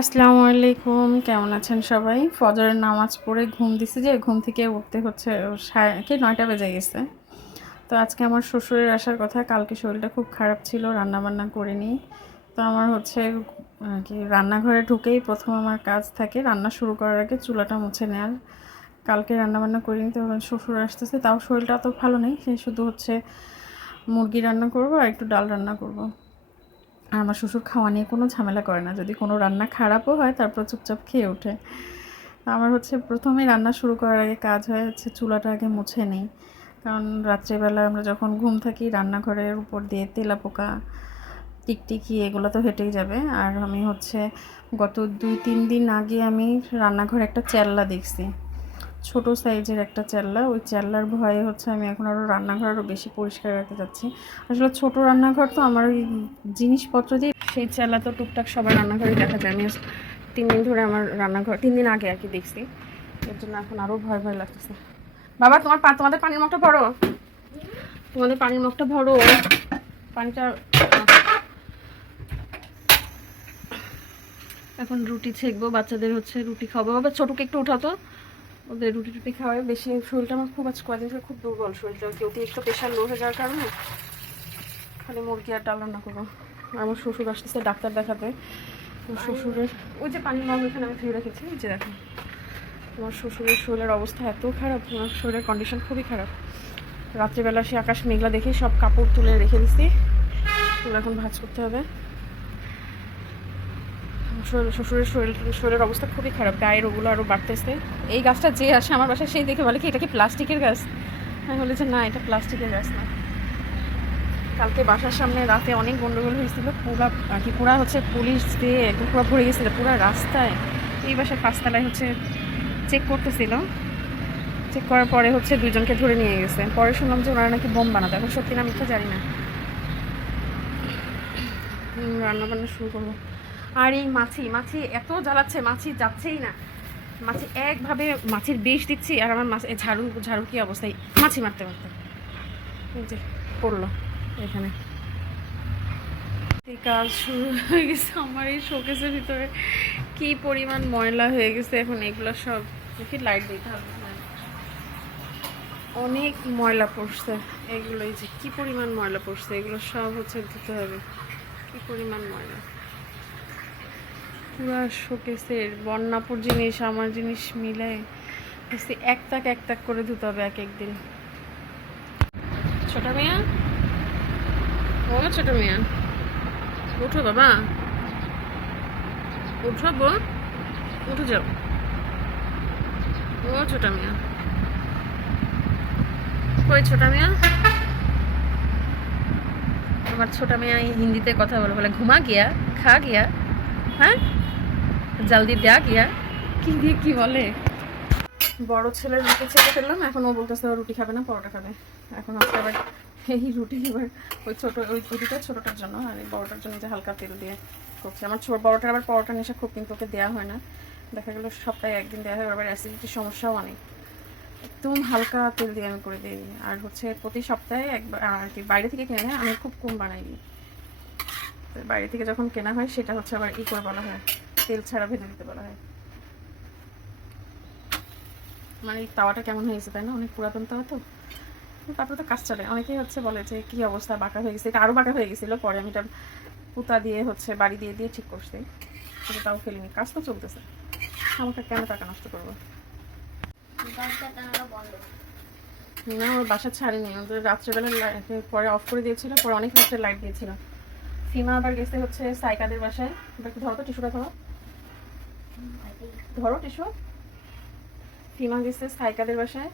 আসসালামু আলাইকুম। কেমন আছেন সবাই? ফজরের নামাজ পড়ে ঘুম দিছে যে, ঘুম থেকে উঠতে হচ্ছে কি, নয়টা বেজে গেছে। তো আজকে আমার শ্বশুরের আসার কথা, কালকে শরীরটা খুব খারাপ ছিল রান্না বান্না করিনি। তো আমার হচ্ছে কি, রান্নাঘরে ঢুকেই প্রথম আমার কাজ থাকে, রান্না শুরু করার আগে চুলাটা মুছে নেওয়ার কালকে রান্না বান্না করিনি, তো শ্বশুর আসতেছে, তাও শরীরটা অত ভালো নেই, সে শুধু হচ্ছে মুরগি রান্না করব আর একটু ডাল রান্না করব। আর আমার শ্বশুর খাওয়া নিয়ে কোনো ঝামেলা করে না। যদি কোনো রান্না খারাপও হয়, তারপর চুপচাপ খেয়ে ওঠে। আমার হচ্ছে প্রথমে রান্না শুরু করার আগে কাজ হয় হচ্ছে চুলাটা আগে মুছে নেই। কারণ রাত্রেবেলা আমরা যখন ঘুম থাকি, রান্নাঘরের উপর দিয়ে তেলা পোকা টিকটিকি এগুলো তো হেঁটেই যাবে। আর আমি হচ্ছে গত দুই, তিন দিন আগে আমি রান্নাঘরে একটা চেল্লা দেখছি। ছোট সাইজের একটা চেল্লা। ওই চেল্লার ভয়ে হচ্ছে আমি এখন আরও রান্নাঘর আরও বেশি পরিষ্কার রাখতে চাচ্ছি আসলে ছোট রান্নাঘর তো আমার ওই জিনিসপত্র দিয়ে সেই চেল্লা তো টুকটাক সবার রান্নাঘরে দেখা যায়। আমি তিন দিন ধরে আমার রান্নাঘর, তিন দিন আগে আর কি দেখছি। এর জন্য এখন আরও ভয় ভয় লাগতেছে। বাবা, তোমার তোমাদের পানির মগটা ভরো। তোমাদের পানির মগটা ভরো। পানিটা, এখন রুটি ছেঁকবো, বাচ্চাদের হচ্ছে রুটি খাব বাবা, ছোটকে একটু উঠাতো ওদের রুটি টুটি খাওয়াই বেশি। শরীরটা আমার খুব আজ কদিন ধরে খুব দুর্বল শরীরটা কি অতিরিক্ত প্রেশার লো হয়ে যাওয়ার কারণে খালি মুরগি আর ডাল রান্না করব। আমার শ্বশুর আসতেছে ডাক্তার দেখাতে। শ্বশুরের ওই যে পানির মাম এখানে আমি ফিরে রেখেছি, এই যে দেখো আমার শ্বশুরের শরীরের অবস্থা এত খারাপ আমার শরীরের কন্ডিশন খুবই খারাপ। রাত্রিবেলা সে আকাশ মেঘলা দেখে সব কাপড় তুলে রেখে দিছি। এখন ভাজ করতে হবে। শ্বশুরের শরীর শরীরের অবস্থা খুবই খারাপ, গায়ের ওগুলো আরও বাড়তেছে। এই গাছটা যে আসে আমার বাসায় সেই দেখে বলে কি, এটা কি প্লাস্টিকের গাছ? আমি বলি যে না, এটা প্লাস্টিকের গাছ না। কালকে বাসার সামনে রাতে অনেক গন্ডগোল হয়েছিল, পুরা আর কি পুরা হচ্ছে পুলিশ দিয়ে একদম পুরো ভরে গেছিল, পুরো রাস্তায়। এই বাসার পাঁচতলায় হচ্ছে চেক করতেছিল। চেক করার পরে হচ্ছে দুজনকে ধরে নিয়ে গেছে। পরে শুনলাম যে ওনারা নাকি বোম বানাতো, এখন সত্যি না মিথ্যা জানি না। রান্না বান্না শুরু করব। আর এই মাছি মাছি এত জ্বালাচ্ছে, মাছি যাচ্ছেই না। মাছি একভাবে মাছির বিষ দিচ্ছি আর আমার মাছ ঝাড়ু ঝাড়ু কি অবস্থায় মাছি মারতে মারতে। যে পড়ল এখানে। কাজ শুরু হয়ে গেছে আমার এই শোকেসের ভিতরে। কি পরিমাণ ময়লা হয়ে গেছে এখন এগুলো সব। দেখি লাইট দিতে হবে অনেক ময়লা পড়ছে এগুলো এই যে কী পরিমাণ ময়লা পড়ছে, এগুলো সব হচ্ছে ধুতে হবে। কী পরিমাণ ময়লা? পুরা শোকেসের, বন্যাপুর জিনিস, আমার জিনিস মিলে এক তাক এক তাক করে ধুতে হবে এক একদিন ছোট মেয়া? ও ছোট মেয়া। উঠো বাবা। উঠো বো। উঠে যাও। ও ছোট মেয়া। কই ছোট মেয়া? আমার ছোট মেয়া হিন্দিতে কথা বলে বলে, ঘুমা গিয়া, খা গিয়া। হ্যাঁ? জলদি দেয়া গিয়া কি দিয়ে কি বলে? বড় ছেলের রুটি ছেড়ে ফেললাম, এখন ও বলতেছে রুটি খাবে না, পরোটা খাবে। এখন আজকে আবার এই রুটি, এবার ওই ছোট, ওই রুটিটা ছোটোটার জন্য, আর এই বড়টার জন্য যে হালকা তেল দিয়ে করছি। আমার ছোট বড়টার আবার পরোটা নেশা খুব, কিন্তু ওকে দেওয়া হয় না। দেখা গেলো সপ্তাহে একদিন দেওয়া হয়, আবার অ্যাসিডিটির সমস্যাও অনেক। একদম হালকা তেল দিয়ে আমি করে দিই আর হচ্ছে প্রতি সপ্তাহে একবার, আর কি, বাইরে থেকে কিনে আমি খুব কম বানাই দিই। বাইরে থেকে যখন কেনা হয়, সেটা হচ্ছে আবার ই করে বলা হয়। তেল ছাড়া ভেজে দিতে বলা হয়। মানে তাওয়াটা কেমন হয়েছে তাই না? অনেক পুরাতন তাওয়া তো। তারপরে তো কাজ চলে। অনেকেই হচ্ছে বলে যে, কি অবস্থা? বাঁকা হয়ে গেছে। এটা আরও বাঁকা হয়ে গেছিল। পরে আমি এটা পুতা দিয়ে হচ্ছে বাড়ি দিয়ে দিয়ে ঠিক করছি। সেটা তাও ফেলিনি। কাজ তো চলতেছে। আমাকে কেন টাকা নষ্ট করব? না, ওর বাসা ছাড়েনি। ওদের রাত্রেবেলা পরে অফ করে দিয়েছিল। পরে অনেক রাত্রে লাইট দিয়েছিল। সীমা আবার গেছে হচ্ছে সাইকাদের বাসায়। এবার ধরো তো, টিস্যুটা ধরো। ধরো টিস্যু সীমা গেছে সাইকাদের বাসায়।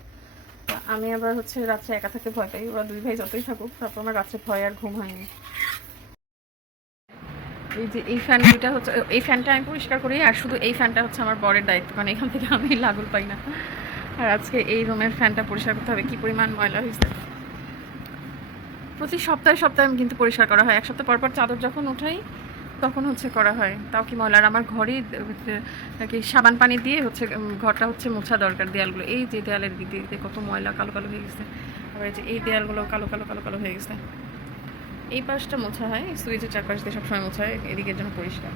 আমি আবার হচ্ছে রাত্রে একা থাকতে ভয় পাই। ওরা দুই ভাই যতই থাকুক, তারপর আমার রাত্রে ভয় আর ঘুম হয়নি এই যে এই ফ্যান দুইটা হচ্ছে, এই ফ্যানটা আমি পরিষ্কার করি, আর শুধু এই ফ্যানটা হচ্ছে আমার বরের দায়িত্ব, কারণ এখান থেকে আমি লাগল পাই না। আর আজকে এই রুমের ফ্যানটা পরিষ্কার করতে হবে, কি পরিমাণ ময়লা হয়েছে। প্রতি সপ্তাহে সপ্তাহে আমি কিন্তু পরিষ্কার করা হয়। এক সপ্তাহ পর পর চাদর যখন উঠাই তখন হচ্ছে করা হয়। তাও কি ময়লা আর আমার ঘরেই আর কি সাবান পানি দিয়ে হচ্ছে ঘরটা হচ্ছে মোছা দরকার দেয়ালগুলো। এই যে দেয়ালের দিক কত ময়লা কালো কালো হয়ে গেছে। আবার এই যে এই দেয়ালগুলো কালো কালো কালো কালো হয়ে গেছে। এই পাশটা মোছা হয় সুইচের চারপাশ দিয়ে সবসময় মোছা হয়, এদিকের জন্য পরিষ্কার।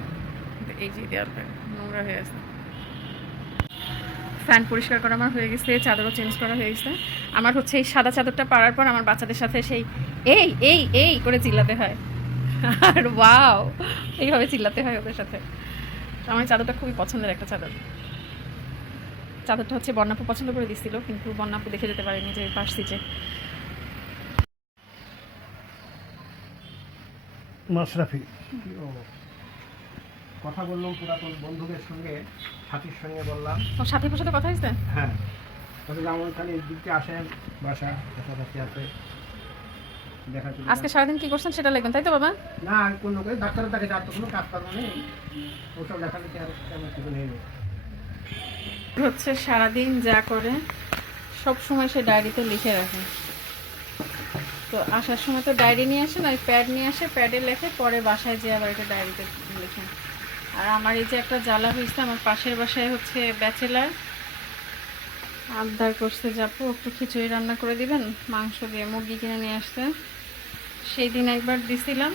এই যে দেওয়ালটা নোংরা হয়ে আছে। ফ্যান পরিষ্কার করা আমার হয়ে গেছে, চাদরও চেঞ্জ করা হয়ে গেছে। আমার হচ্ছে এই সাদা চাদরটা পাড়ার পর আমার বাচ্চাদের সাথে সেই, এই এই এই করে চিল্লাতে হয়। আর ওয়াও এইভাবে চিল্লাতে হয় ওদের সাথে। আমার চাদরটা খুবই পছন্দের একটা চাদর। চাদরটা হচ্ছে বন্যাপু পছন্দ করে দিছিল কিন্তু বন্যাপু দেখে যেতে পারেনি যে পাশ সিটে মাশরাফি ও। কথা বললাম পুরাতন বন্ধুদের সঙ্গে সাথীর সঙ্গে বললাম। ওর সাথীপুর সাথে কথা হয়েছে? হ্যাঁ। আমার খালি দিকতে আসেন বাসা কাছাকাছি আছে। আজকে সারাদিন কি করছেন সেটা লিখবেন তাই তো বাবা? না আমি কোনো করে ডাক্তারের কাছে যার তো কোনো কাজ কর্ম নেই। ওসব দেখালে আর কিছু নেই। হচ্ছে সারাদিন যা করে সব সময় সে ডায়েরিতে লিখে রাখে। তো আসার সময় তো ডায়েরি নিয়ে আসে না প্যাড নিয়ে আসে প্যাডে লেখে পরে বাসায় যেয়ে আবার এটা ডায়েরিতে লিখে। আর আমার এই যে একটা জ্বালা হয়েছে আমার পাশের বাসায় হচ্ছে ব্যাচেলার। আবদার করছে যাপু একটু খিচুড়ি রান্না করে দিবেন? মাংস দিয়ে মুরগি কিনে নিয়ে আসতে। সেই দিন একবার দিছিলাম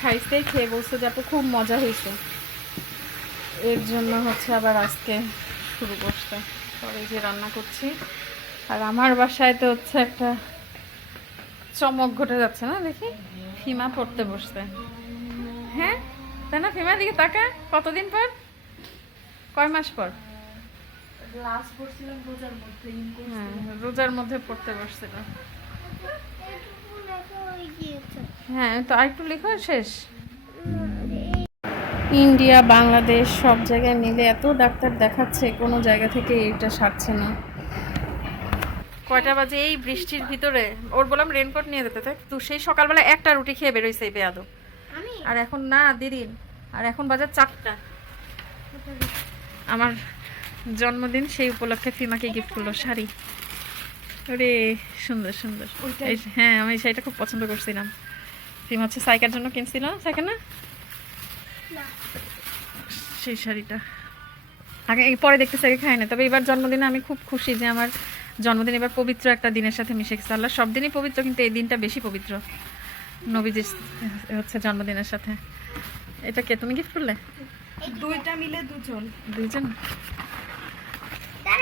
খাইছে খেয়ে বলছে যাপু খুব মজা হয়েছে। এর জন্য হচ্ছে আবার আজকে শুরু করতে পরে যে রান্না করছি। আর আমার বাসায় তো হচ্ছে একটা চমক ঘটে যাচ্ছে না দেখি? ফিমা পড়তে বসছে। হ্যাঁ? তাই না ফিমা দিকে তাকা কতদিন পর? কয় মাস পর? রোজার মধ্যে হ্যাঁ রোজার মধ্যে পড়তে বসছিল। হ্যাঁ তো আরেকটু লেখো শেষ? ইন্ডিয়া বাংলাদেশ সব জায়গায় মিলে এত ডাক্তার দেখাচ্ছে কোনো জায়গা থেকে এটা সারছে না। কয়টা বাজে এই বৃষ্টির ভিতরে? ওর বললাম রেনকোট নিয়ে যেতে থাক তো সেই সকালবেলা একটা রুটি খেয়ে বেরোইছে এই বেয়াদব। আর এখন না দিদিন আর এখন বাজার চারটা। আমার জন্মদিন সেই উপলক্ষে ফিমাকে গিফট করল শাড়ি। ওরে সুন্দর সুন্দর। হ্যাঁ আমি শাড়িটা খুব পছন্দ করছিলাম। ফিমা হচ্ছে সাইকের জন্য কিনছিল সাইকেল না? সেই শাড়িটা। আগে পরে দেখতেছি আগে খাই না তবে এবার জন্মদিনে আমি খুব খুশি যে আমার জন্মদিন এবার পবিত্র একটা দিনের সাথে মিশে গেছে। আল্লাহ সব দিনই পবিত্র কিন্তু এই দিনটা বেশি পবিত্র। নবীজির হচ্ছে জন্মদিনের সাথে। এটা কে তুমি গিফট করলে? দুইটা মিলে দুজন। দুইজন তোমার থেকে কেন যেতে তো? পারে নাই।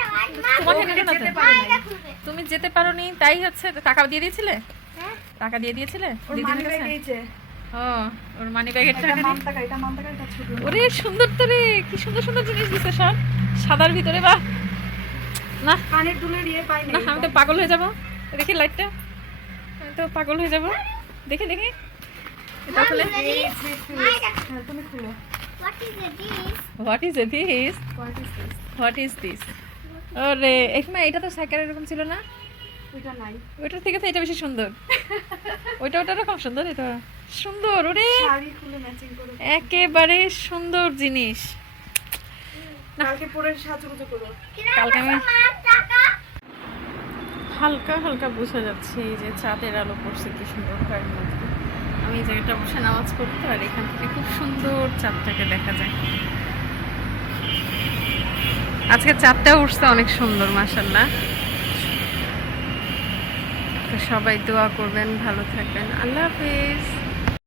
তুমি যেতে পারোনি তাই হচ্ছে টাকা দিয়ে দিয়েছিলে? টাকা দিয়ে দিয়েছিলে? ওর দিদির মানি কাছে? ও ওর মানি ব্যাগের টাকা ওরে সুন্দর তো রে কি সুন্দর সুন্দর জিনিস দিছে সব। সাদার ভিতরে বাহ। না। কানের দুলের ইয়ে পাই না আমি তো পাগল হয়ে যাব। দেখি লাইটটা আমি তো পাগল হয়ে যাব। দেখি দেখি। এটা খুলে। হ্যাঁ তুমি খুলো। What is this what is this what is this ওরে এখানে এটা তো সাইকেল এরকম ছিল না? এটা নাই। ওইটার থেকে তো এটা বেশি সুন্দর। ওইটা ওটা রকম সুন্দর এটা সুন্দর ওরে! শাড়ি খুলে ম্যাচিং করে। একেবারে সুন্দর জিনিস। কালকে পরে সাজুগুজু করো। কালকে আমি হালকা হালকা বোঝা যাচ্ছে এই যে চাঁদের আলো পড়ছে কি সুন্দর ঘরের মধ্যে আমি এই জায়গাটা বসে নামাজ পড়তে আর এখান থেকে খুব সুন্দর চাঁদটাকে দেখা যায়। আজকে চাঁদটা উঠছে অনেক সুন্দর মাসাল্লাহ সবাই দোয়া করবেন ভালো থাকবেন। আল্লাহ হাফিজ।